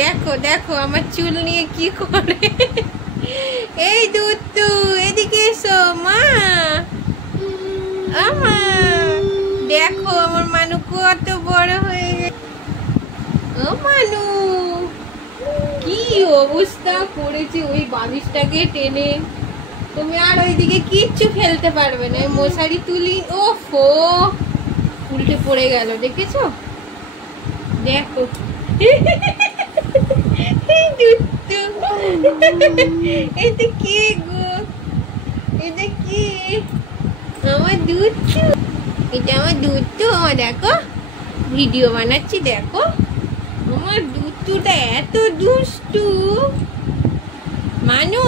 দেখো দেখো আমার চুল নিয়ে কি করে। এই দুত্তু এদিকে এসো মা। আমা দেখো আমার মানু কত বড় হয়ে গেছে। ও মানু কি অবস্থা করেছে ওই বালিশটাকে টেনে। তুমি আর ওইদিকে কিচ্ছু ফেলতে পারবে না। মশারি তুলি ওফো উল্টে পড়ে গেল দেখেছো। দেখো এটা কি গো, এটা কি আমার দুধটু, এটা আমার দুধটু। আমার দেখো ভিডিও বানাচ্ছি দেখো। আমার দুধটুটা এত দুষ্টু। মানু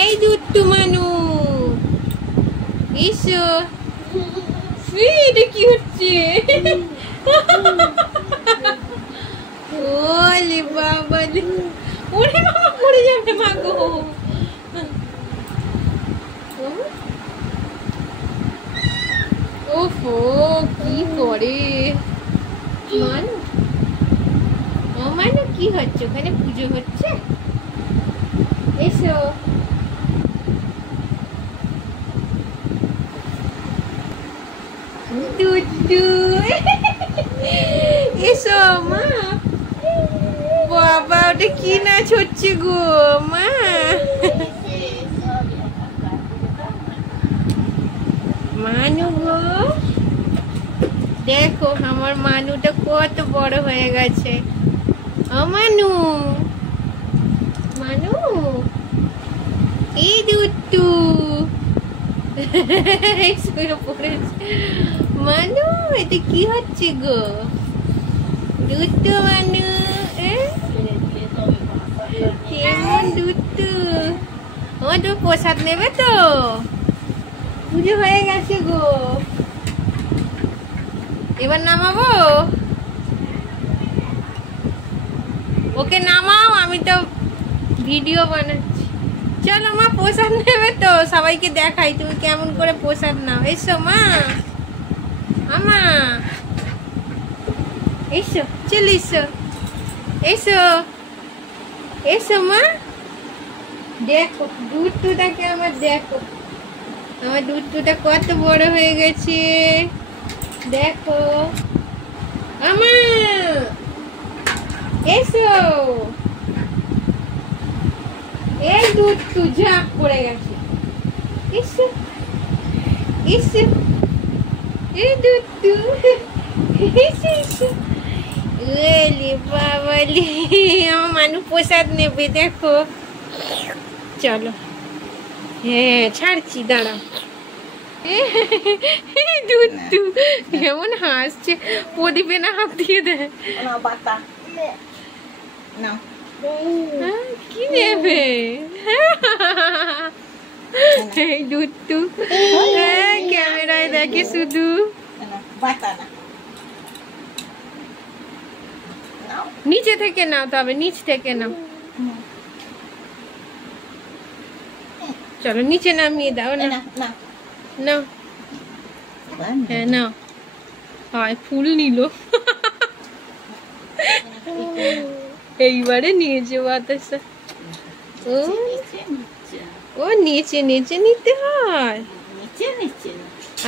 এই দুধটু মানু এসো। এটা কি হচ্ছে? ওলে বাবা ওরে বাবা পড়ে যাবে মা গো। ওফো কি করে মানু। ও মানু কি হচ্ছে ওখানে? পুজো হচ্ছে। এসো দুধু এসো মা। বাবা ওটা কি নাচ হচ্ছে গো মা? মানু গো দেখো আমার মানুটা কত বড় হয়ে গেছে। ও মানু, মানু এই দুধটু শুয়ে পড়েছে। মানু এটা কি হচ্ছে গো? দুধটু মানু কেমন দুধটু? ও তো প্রসাদ নেবে তো? পুজো হয়ে গেছে গো, এবার নামাবো। ওকে নামাও, আমি তো ভিডিও বানাচ্ছি। চলো মা প্রসাদ নেবে তো? সবাইকে দেখাই তুমি কেমন করে প্রসাদ নাও। এসো মা, আমা এসো, চল এসো, এসো এসো মা। দেখো দুধটুটাকে আমার, দেখো আমার দুধটুটা কত বড় হয়ে গেছে দেখো। আমা এসো। এই দুধটু ঝাঁপ পড়ে গেছে। এসো এসো এই দুধটু এসো এসো। ওলে বাবালে আমার মানু প্রসাদ নেবে দেখো। চলো হ্যাঁ ছাড়ছি দাঁড়াও। দুধটু কেমন হাসছে। প্রদীপে না হাত দিয়ে দেয়। কি নেবে এই দুধটু? ক্যামেরায় দেখে শুধু। নিচে থেকে নাও, তবে নিচ থেকে নাও। চলো নিচে নামিয়ে দাও না। নাও হ্যাঁ নাও। হয় ফুল নিল। এইবারে নিয়েছে বাতাসা। ও নিচে নিচে নিতে হয়।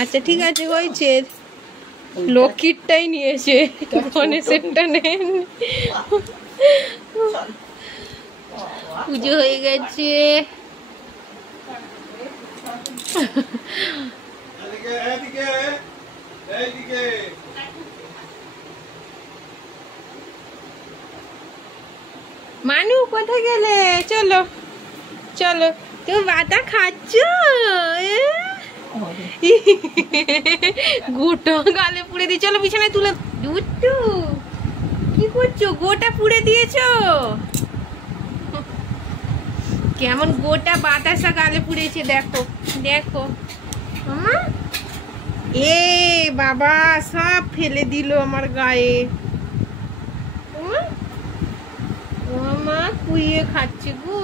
আচ্ছা ঠিক আছে হয়েছে। লক্ষ্মীরটাই নিয়েছে, গণেশেরটা নেন। পুজো হয়ে গেছে। মানু কোথায় গেলে? চলো চলো, তুমি বাতা খাচ্ছ? গোটা গালে পুড়ে দিয়ে। চলো বিছানায় তুলে। দুধটু কি করছো? গোটা পুড়ে দিয়েছো? কেমন গোটা বাতাসা গালে পুড়েছে দেখো দেখো। এ বাবা সব ফেলে দিল আমার গায়ে। ও মা কুইয়ে খাচ্ছে গো।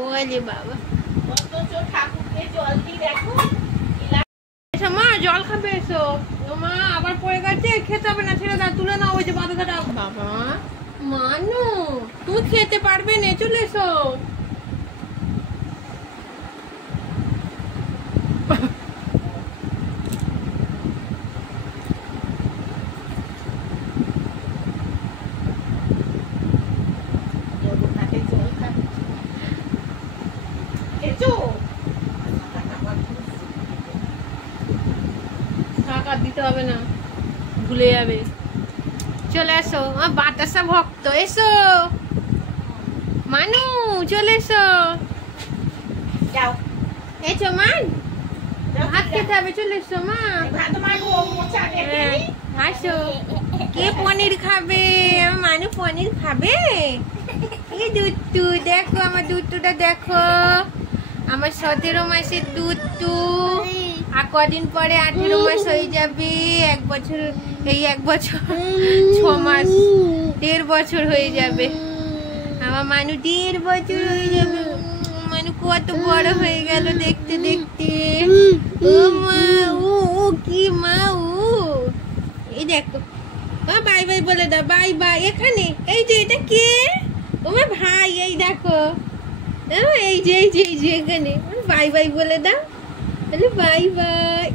ওলে বাবা মা জল খাবে এসো। ও মা আবার পড়ে গেছে, খেতে হবে না, ছেড়ে দাও, তুলে নাও ওই যে বাতাসাটা। বাবা খেতে পারবে না, চলে এসো। টাকা দিতে হবে না, ভুলে যাবে। চলে এসো, বাতাসা ভক্ত, এসো মানু, চলে এসো। যাও এসো মান, ভাত খেতে হবে, চলে এসো মা। আসো, কে পনির খাবে? আমার মানু পনির খাবে। এই দুধটু দেখো, আমার দুধটুটা দেখো, আমার 17 মাসের দুধটু। আর কদিন পরে 18 মাস হয়ে যাবে, 1 বছর, এই 1 বছর 6 মাস, 1.5 বছর হয়ে যাবে। আমার মানু 1.5 বছর হয়ে যাবে। মানু কত বড় হয়ে গেল দেখতে দেখতে। ও মা, ও কি মা, ও এই দেখো, বাই বাই বলে দাও, বাই বাই। এখানে এই যে, এটা কে? তোমার ভাই, এই দেখো, এই যে এখানে বাই বাই বলে দাও, বাই বাই।